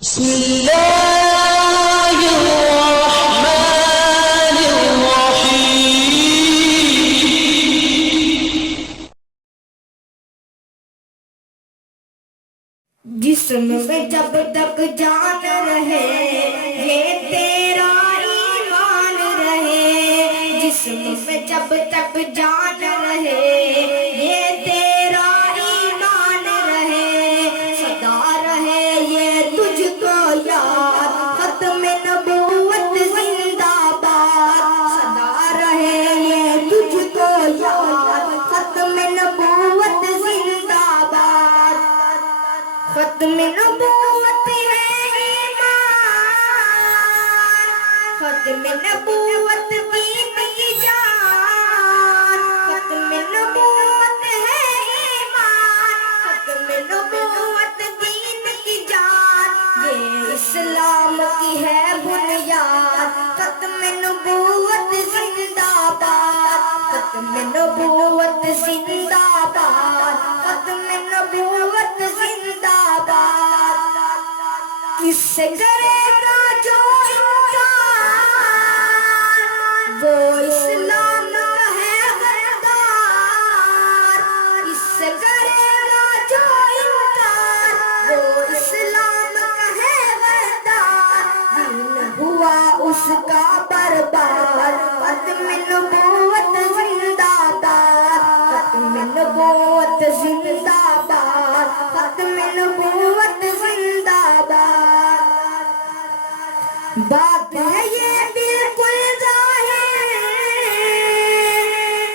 بسم اللہ الرحمن الرحیم۔ جسم میں جب تک جان رہے یہ تیرا ایمان رہے، جسم میں جب تک جان رہے یہ تیرا ایمان رہے، سدا رہے یہ تجھ کو یاد، ختم نبوت زندہ باد، سدا رہے یہ تجھ کو یاد، ختم نبوت زندہ باد، ختم نبوت ہے ایمان، ختم نبوت دین کی جان، ختم نبوت ہے ایمان، ختم نبوت دین کی جان، یہ اسلام کی ہے بنیاد، ختم نبوت زندہ باد، ختم نبوت زندہ باد، ختم نبوت زندہ باد، کس سے کرے گا جو انکار، وہ اسلام کا ہے غدار، کس سے کرے گا جو انکار، وہ اسلام کا ہے غدار، دین ہوا اس کا برباد، ختم نبوت زندہ باد، ختم نبوت زندہ باد، ختم نبوت زندہ باد، بات ہے یہ بالکل ظاہر،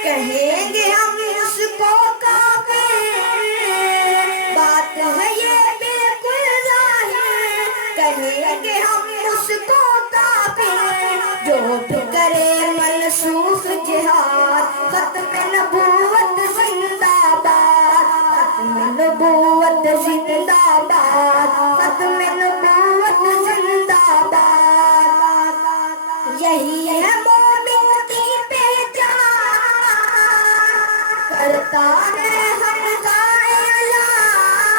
کہیں گے ہم اس کو کافر، بات ہے یہ بالکل ظاہر، کہیں گے ہم اس کو کافر، جو بھی کرے منسوخ جہاد، ختم نبوت زندہ باد، ختم نبوت زندہ باد، ختم نبوت زندہ باد، یہی ہے مومن کی پہچان، کرتا ہے حق کا اعلان،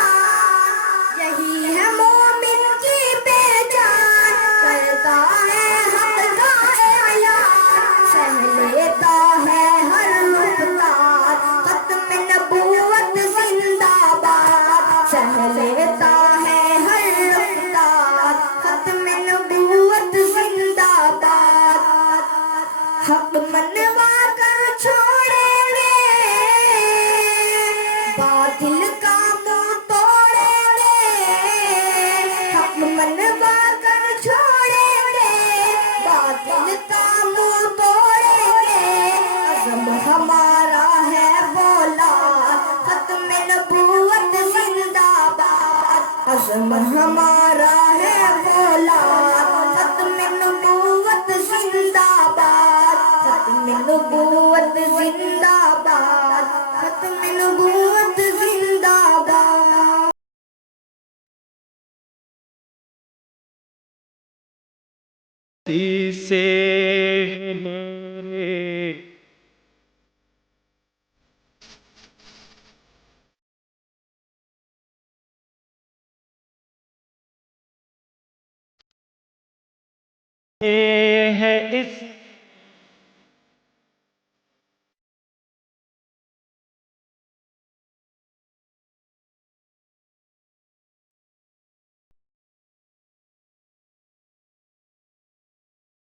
یہی ہے مومن کی پہچان، کرتا ہے حق کا اعلان، سہ لیتا ہے ہر رفتار، ختم نبوت زندہ باد، سہ لیتا ہے ہر رفتار، ختم نبوت زندہ باد، حق منوا کر چھوڑیں گے، باطل کا منہ توڑیں گے، حق منوا کر چھوڑیں گے، باطل کا منہ توڑیں گے، عزم ہمارا ہے بولا، ختم نبوت زندہ باد، عزم ہمارا ہے بولا، ختم نبوت زندہ باد، ختم نبوت زندہ باد، ختم نبوت زندہ باد۔ سے میرے ہے اس